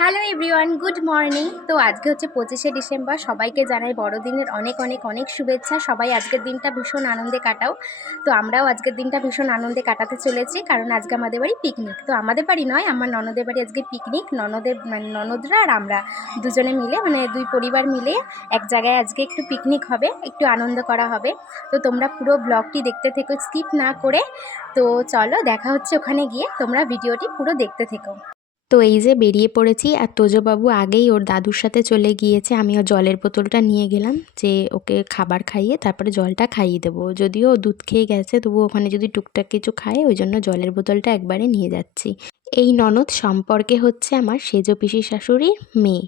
Hello everyone, good morning. তো আজকে হচ্ছে 25শে ডিসেম্বর। সবাইকে জানাই বড়দিনের অনেক অনেক অনেক শুভেচ্ছা। সবাই আজকের দিনটা ভীষণ আনন্দে কাটাও। তো আমরাও আজকের দিনটা ভীষণ আনন্দে কাটাতে চলেছি, কারণ আজকে আমাদের বাড়ি পিকনিক। তো আমাদের বাড়ি নয়, আমার ননদের বাড়ি আজকে পিকনিক। ননদের মানে ননদরা আর আমরা দুজনে মিলে, মানে দুই পরিবার মিলে এক জায়গায় আজকে একটু পিকনিক হবে, একটু আনন্দ করা হবে। তো তোমরা পুরো ব্লগটি দেখতে থেকো, স্কিপ না করে। তো চলো, দেখা হচ্ছে ওখানে গিয়ে। তোমরা ভিডিওটি পুরো দেখতে থেকো। তো এই যে বেরিয়ে পড়েছি, আর তোজবাবু আগেই ওর দাদুর সাথে চলে গিয়েছে। আমি ওর জলের বোতলটা নিয়ে গেলাম, যে ওকে খাবার খাইয়ে তারপরে জলটা খাইয়ে দেবো। যদিও ও দুধ খেয়ে গেছে, তবু ওখানে যদি টুকটাক কিছু খায়, ওই জন্য জলের বোতলটা একবারে নিয়ে যাচ্ছি। এই ননদ সম্পর্কে হচ্ছে আমার সেজো পিসি শাশুড়ির মেয়ে।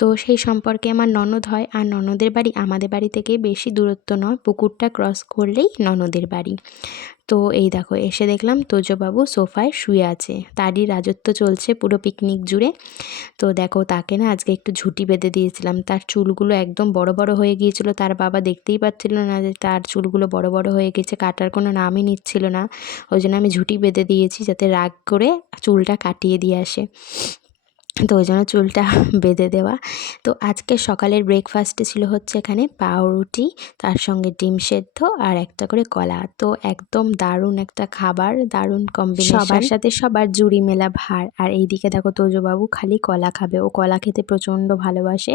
তো সেই সম্পর্কে আমার ননদ হয়। আর ননদের বাড়ি আমাদের বাড়ি থেকে বেশি দূরত্ব নয়, পুকুরটা ক্রস করলেই ননদের বাড়ি। তো এই দেখো, এসে দেখলাম তোজবাবু সোফায় শুয়ে আছে, তারই রাজত্ব চলছে পুরো পিকনিক জুড়ে। তো দেখো, তাকে না আজকে একটু ঝুঁটি বেঁধে দিয়েছিলাম। তার চুলগুলো একদম বড় বড় হয়ে গিয়েছিল, তার বাবা দেখতেই পাচ্ছিল না যে তার চুলগুলো বড় বড় হয়ে গেছে, কাটার কোনো নামই নিচ্ছিল না। ওই জন্য আমি ঝুঁটি বেঁধে দিয়েছি, যাতে রাগ করে চুলটা কাটিয়ে দিয়ে আসে। তো ওই জন্য চুলটা বেঁধে দেওয়া। তো আজকে সকালের ব্রেকফাস্টে ছিল হচ্ছে এখানে পাউরুটি, তার সঙ্গে ডিম সেদ্ধ আর একটা করে কলা। তো একদম দারুণ একটা খাবার, দারুণ কম্বিনেশন, সবার সাথে সবার জুড়ি মেলা ভার। আর এইদিকে দেখো, তোজবাবু খালি কলা খাবে, ও কলা খেতে প্রচণ্ড ভালোবাসে।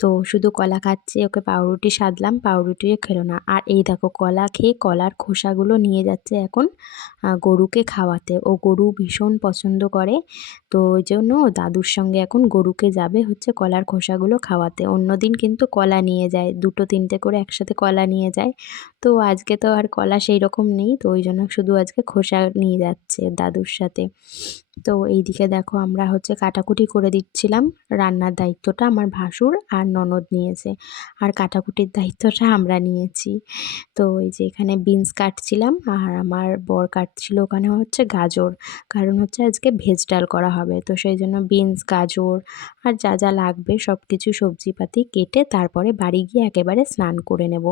তো শুধু কলা খাচ্ছে, ওকে পাউরুটি সাধলাম, পাউরুটিও খেলো না। আর এই দেখো, কলা খেয়ে কলার খোসাগুলো নিয়ে যাচ্ছে এখন গরুকে খাওয়াতে। ও গরু ভীষণ পছন্দ করে। তো ওই জন্য ও দাদুর সঙ্গে এখন গরুকে যাবে হচ্ছে কলার খোসাগুলো খাওয়াতে। অন্যদিন কিন্তু কলা নিয়ে যায়, 2-3টে করে একসাথে কলা নিয়ে যায়। তো আজকে তো আর কলা সেই রকম নেই, তো ওই জন্য শুধু আজকে খোসা নিয়ে যাচ্ছে দাদুর সাথে। তো এইদিকে দেখো, আমরা হচ্ছে কাটাকুটি করে দিচ্ছিলাম। রান্নার দায়িত্বটা আমার ভাসুর আর ননদ নিয়েছে, আর কাটাকুটির দায়িত্বটা আমরা নিয়েছি। তো এই যে এখানে বিনস কাটছিলাম, আর আমার বর কাটছিল ওখানে হচ্ছে গাজর, কারণ হচ্ছে আজকে ভেজ ডাল করা হবে। তো সেই জন্য বিনস, গাজর আর যা যা লাগবে সব কিছু সবজিপাতি কেটে তারপরে বাড়ি গিয়ে একেবারে স্নান করে নেব।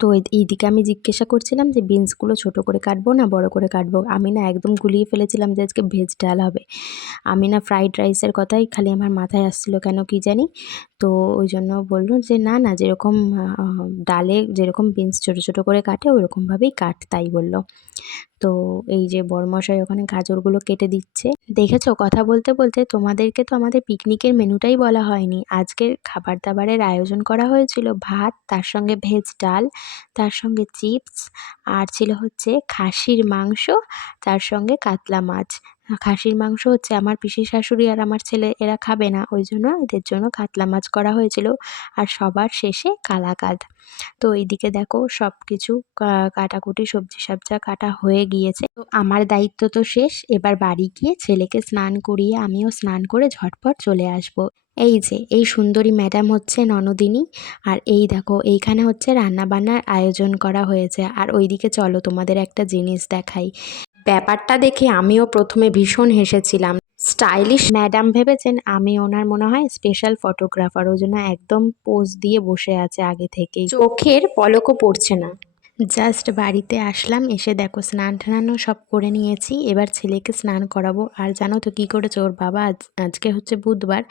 তো এইদিকে আমি জিজ্ঞাসা করছিলাম যে বিনসগুলো ছোট করে কাটবো না বড় করে কাটবো। আমি না একদম গুলিয়ে ফেলেছিলাম যে আজকে ভেজ ডাল হবে। আমি না ফ্রাইড রাইসের কথাই খালি আমার মাথায় আসছিল, কেন কি জানি। তো ওই জন্য বললো যে না না, যেরকম ডালে যেরকম বিনস ছোট ছোট করে কাটে ওইরকমভাবেই কাট, তাই বললো। তো এই যে বরমশাই ওখানে গাজরগুলো কেটে দিচ্ছে। দেখেছো, কথা বলতে বলতে তোমাদেরকে তো আমাদের পিকনিকের মেনুটাই বলা হয়নি। আজকের খাবার দাবারের আয়োজন করা হয়েছিল ভাত, তার সঙ্গে ভেজ ডাল, তার সঙ্গে চিপস, আর ছিল হচ্ছে খাসির মাংস, তার সঙ্গে কাতলা মাছ। খাসির মাংস হচ্ছে আমার পিসি শাশুড়ি আর আমার ছেলে এরা খাবে না, ওই জন্য এদের জন্য কাতলা মাছ করা হয়েছিল। আর সবার শেষে কালাকাদ। তো এইদিকে দেখো, সব কিছু কাটাকুটি সবজি সবজা কাটা হয়ে গিয়েছে। তো আমার দায়িত্ব তো শেষ, এবার বাড়ি গিয়ে ছেলেকে স্নান করিয়ে আমিও স্নান করে ঝটপট চলে আসব। এই যে এই সুন্দরী ম্যাডাম হচ্ছে ননদিনী। আর এই দেখো, এইখানে হচ্ছে রান্না বান্নার আয়োজন করা হয়েছে। আর ওইদিকে চলো তোমাদের একটা জিনিস দেখাই। ব্যাপারটা দেখে আমিও প্রথমে ভীষণ হেসেছিলাম। স্টাইলিশ ম্যাডাম ভেবেছেন আমি ওনার মনে হয় স্পেশাল ফটোগ্রাফার, ওই জন্য একদম পোজ দিয়ে বসে আছে আগে থেকেই, চোখের পলকও পড়ছে না। জাস্ট বাড়িতে আসলাম, এসে দেখো স্নান টানানো সব করে নিয়েছি। এবার ছেলেকে স্নান করাবো। আর জানো তো কী করেছে ওর বাবা, আজকে হচ্ছে বুধবার।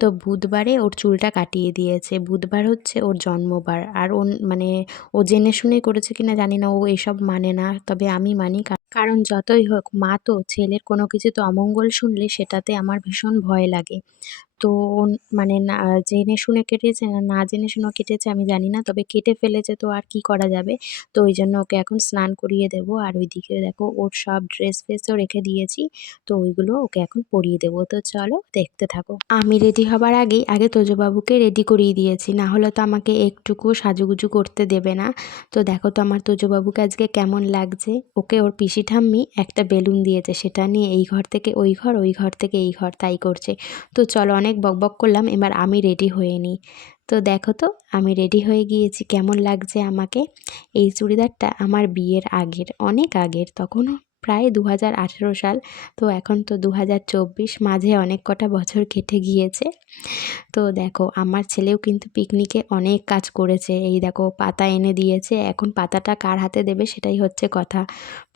তো বুধবারে ওর চুলটা কাটিয়ে দিয়েছে। বুধবার হচ্ছে ওর জন্মবার। আর মানে ও জেনে শুনে করেছে কিনা জানি না, ও এসব মানে না, তবে আমি মানি। কারণ যতই হোক মা তো, ছেলের কোনো কিছুতে অমঙ্গল শুনলে সেটাতে আমার ভীষণ ভয় লাগে। তো মানে না জেনে শুনে কেটেছে না না জেনে শুনে কেটেছে আমি জানি না, তবে কেটে ফেলেছে, তো আর কি করা যাবে। তো ওই জন্য ওকে এখন স্নান করিয়ে দেবো। আর ওইদিকে দেখো, ওর সব ড্রেস ফ্রেসও রেখে দিয়েছি, তো ওইগুলো ওকে এখন পরিয়ে দেবো। তো চলো দেখতে থাকো। আমি রেডি হবার আগেই আগে তোজবাবুকে রেডি করিয়ে দিয়েছি, না হলে তো আমাকে একটুকু সাজুগুজু করতে দেবে না। তো দেখো তো আমার তোজবাবুকে আজকে কেমন লাগছে। ওকে ওর পিসি ঠাম্মি একটা বেলুন দিয়েছে, সেটা নিয়ে এই ঘর থেকে ওই ঘর, ওই ঘর থেকে এই ঘর, তাই করছে। তো চলো, অনেক বকবক করলাম, এবার আমি রেডি হয়ে নিই। তো দেখো তো, আমি রেডি হয়ে গিয়েছি, কেমন লাগছে আমাকে। এই চুড়িদারটা আমার বিয়ের আগের, অনেক আগের, তখনও প্রায় 2018 সাল, তো এখন তো 2024, মাঝে অনেক কটা বছর কেটে গিয়েছে। তো দেখো আমার ছেলেও কিন্তু পিকনিকে অনেক কাজ করেছে। এই দেখো পাতা এনে দিয়েছে, এখন পাতাটা কার হাতে দেবে সেটাই হচ্ছে কথা।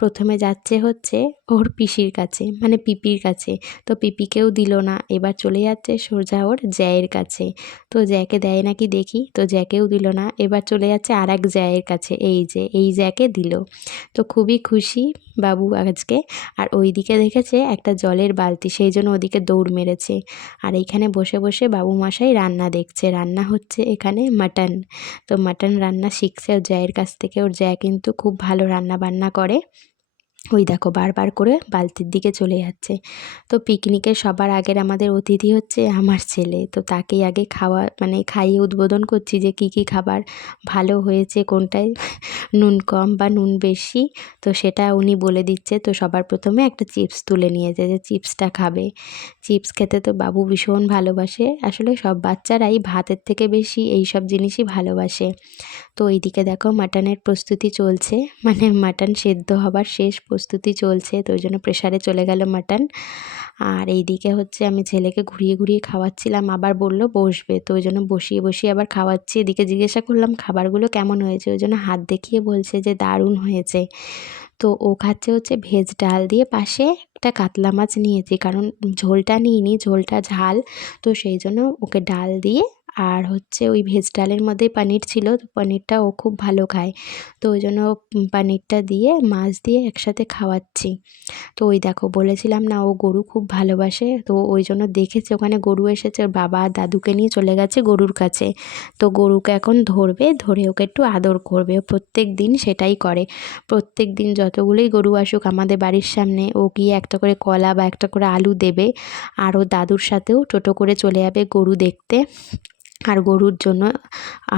প্রথমে যাচ্ছে হচ্ছে ওর পিসির কাছে, মানে পিপির কাছে, তো পিপিকেও দিল না, এবার চলে যাচ্ছে সোজা ওর জ্যায়ের কাছে। তো জ্যাকে দেয় নাকি দেখি, তো জ্যাকেও দিল না, এবার চলে যাচ্ছে আর এক জ্যায়ের কাছে, এই যে এই জ্যাকে দিল। তো খুবই খুশি বাবু আজকে। আর ওইদিকে দেখেছে একটা জলের বালতি, সেই জন্য ওদিকে দৌড় মেরেছে। আর এইখানে বসে বসে বাবু মশাই রান্না দেখছে, রান্না হচ্ছে এখানে মাটন। তো মাটন রান্না শিখছে ওর জ্যায়ের কাছ থেকে, ওর জ্যা কিন্তু খুব ভালো রান্না বান্না করে। ওই দেখো বারবার করে বালতির দিকে চলে যাচ্ছে। তো পিকনিকে সবার আগের আমাদের অতিথি হচ্ছে আমার ছেলে, তো তাকেই আগে মানে খাইয়ে উদ্বোধন করছি যে কী কী খাবার ভালো হয়েছে, কোনটায় নুন কম বা নুন বেশি, তো সেটা উনি বলে দিচ্ছে। তো সবার প্রথমে একটা চিপস তুলে নিয়েছে যে চিপসটা খাবে। চিপস খেতে তো বাবু ভীষণ ভালোবাসে, আসলে সব বাচ্চারাই ভাতের থেকে বেশি এই সব জিনিসই ভালোবাসে। তো এইদিকে দেখো মাটনের প্রস্তুতি চলছে, মানে মাটন সেদ্ধ হবার শেষ প্রস্তুতি চলছে, তো ওই জন্য প্রেসারে চলে গেল মাটন। আর এইদিকে হচ্ছে আমি ছেলেকে ঘুরিয়ে ঘুরিয়ে খাওয়াচ্ছিলাম, আবার বললো বসবে, তো ওই জন্য বসিয়ে বসিয়ে আবার খাওয়াচ্ছি। এদিকে জিজ্ঞাসা করলাম খাবারগুলো কেমন হয়েছে, ওই জন্য হাত দেখিয়ে বলছে যে দারুণ হয়েছে। তো ও খাচ্ছে হচ্ছে ভেজ ডাল দিয়ে, পাশে একটা কাতলা মাছ নিয়েছি, কারণ ঝোলটা নিইনি, ঝোলটা ঝাল, তো সেই জন্য ওকে ডাল দিয়ে, আর হচ্ছে ওই ভেজ ডালের মধ্যে পনির ছিল, তো পনিরটা ও খুব ভালো খায়, তো ওই জন্য পনিরটা দিয়ে মাছ দিয়ে একসাথে খাওয়াচ্ছি। তো ওই দেখো বলেছিলাম না ও গরু খুব ভালোবাসে, তো ওই জন্য দেখেছে ওখানে গরু এসেছে, ওর বাবা আর দাদুকে নিয়ে চলে গেছে গরুর কাছে। তো গরুকে এখন ধরবে, ধরে ওকে একটু আদর করবে, ও প্রত্যেক দিন সেটাই করে। প্রত্যেক দিন যতগুলোই গরু আসুক আমাদের বাড়ির সামনে, ও গিয়ে একটা করে কলা বা একটা করে আলু দেবে, আর ও দাদুর সাথেও টোটো করে চলে যাবে গরু দেখতে। আর গরুর জন্য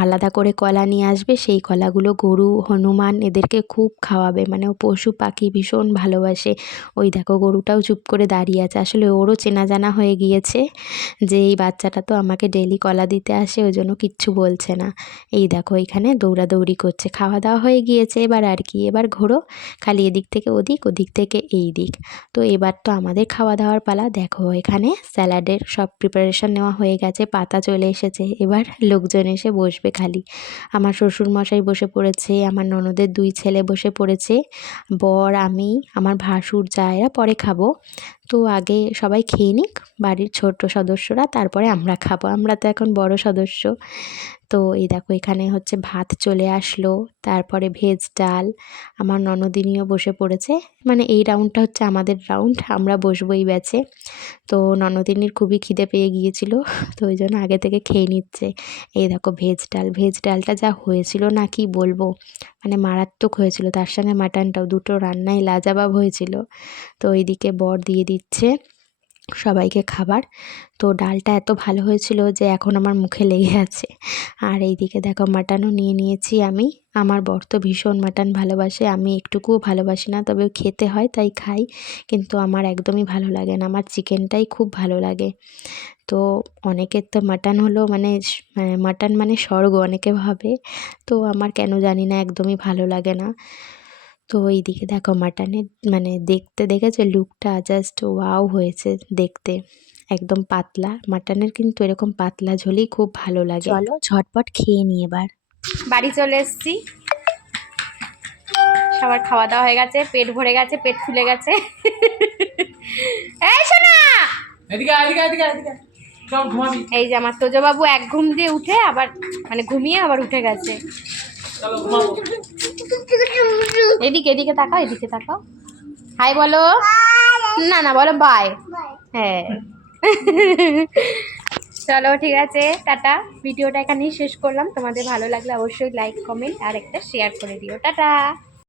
আলাদা করে কলা নিয়ে আসবে, সেই কলাগুলো গরু, হনুমান এদেরকে খুব খাওয়াবে, মানে ও পশু পাখি ভীষণ ভালোবাসে। ওই দেখো গরুটাও চুপ করে দাঁড়িয়ে আছে, আসলে ওরও চেনা জানা হয়ে গিয়েছে যে এই বাচ্চাটা তো আমাকে ডেলি কলা দিতে আসে, ওই জন্য কিচ্ছু বলছে না। এই দেখো এখানে দৌড়াদৌড়ি করছে, খাওয়া দাওয়া হয়ে গিয়েছে, এবার আর কি, এবার ঘোরো, খালি এদিক থেকে ওদিক, ওদিক থেকে এই দিক। তো এবার তো আমাদের খাওয়া দাওয়ার পালা। দেখো এখানে স্যালাডের সব প্রিপারেশন নেওয়া হয়ে গেছে, পাতা চলে এসেছে, এবার লোকজন এসে বসবে খালি। আমার শ্বশুরমশাই বসে পড়েছে, আমার ননদের 2 ছেলে বসে পড়েছে, বর, আমি, আমার ভাসুর, যা, এরা পরে খাবো। তো আগে সবাই খেয়ে নিক বাড়ির ছোট সদস্যরা, তারপরে আমরা খাবো, আমরা তো এখন বড় সদস্য। তো এই দেখো এখানে হচ্ছে ভাত চলে আসলো, তারপরে ভেজ ডাল, আমার ননদিনীও বসে পড়েছে, মানে এই রাউন্ডটা হচ্ছে আমাদের রাউন্ড, আমরা বসবো এই ব্যাচে। তো ননদিনীর খুবই খিদে পেয়ে গিয়েছিল, তো ওই জন্য আগে থেকে খেয়ে নিচ্ছে। এই দেখো ভেজ ডাল, ভেজ ডালটা যা হয়েছিল না কি বলবো, মানে মারাত্মক হয়েছিল, তার সঙ্গে মাটনটাও, দুটো রান্নাই লাজবাব হয়েছিল। তো এইদিকে বর দিয়ে দিচ্ছে সবাইকে খাবার। তো ডালটা এত ভালো হয়েছিল যে এখন আমার মুখে লেগে আছে। আর এইদিকে দেখো মাটনও নিয়ে নিয়েছি আমি, আমার বর তো ভীষণ মাটন ভালোবাসে, আমি একটুকুও ভালোবাসি না, তবে খেতে হয় তাই খাই, কিন্তু আমার একদমই ভালো লাগে না, আমার চিকেনটাই খুব ভালো লাগে। তো অনেকের তো মাটন হলো মানে মাটন মানে স্বর্গ অনেকে ভাবে, তো আমার কেন জানি না একদমই ভালো লাগে না। তো এইদিকে দেখো মাটনের মানে দেখতে দেখেছে লুকটা জাস্ট ওয়াও হয়েছে দেখতে, একদম পাতলা মাটনের, কিন্তু এরকম পাতলা ঝোলই খুব ভালো লাগে। চলো ঝটপট খেয়ে নিই এবার। বাড়ি চলে এসেছি, সবার খাওয়া দাওয়া হয়ে গেছে, পেট ভরে গেছে, পেট ফুলে গেছে। এই শোনা, এদিকে এদিকে এদিকে এদিকে সব ঘুমাবি। এই যে আমার তোজবাবু এক ঘুম দিয়ে উঠে আবার মানে ঘুমিয়ে আবার উঠে গেছে। চলো ঘুমাবো। এদিকে এদিকে তাকাও, এদিকে তাকাও, হাই বলো, না না বলো বাই, হ্যাঁ। চলো ঠিক আছে, টাটা। ভিডিওটা এখানেই শেষ করলাম, তোমাদের ভালো লাগলে অবশ্যই লাইক, কমেন্ট আর একটা শেয়ার করে দিও, টাটা।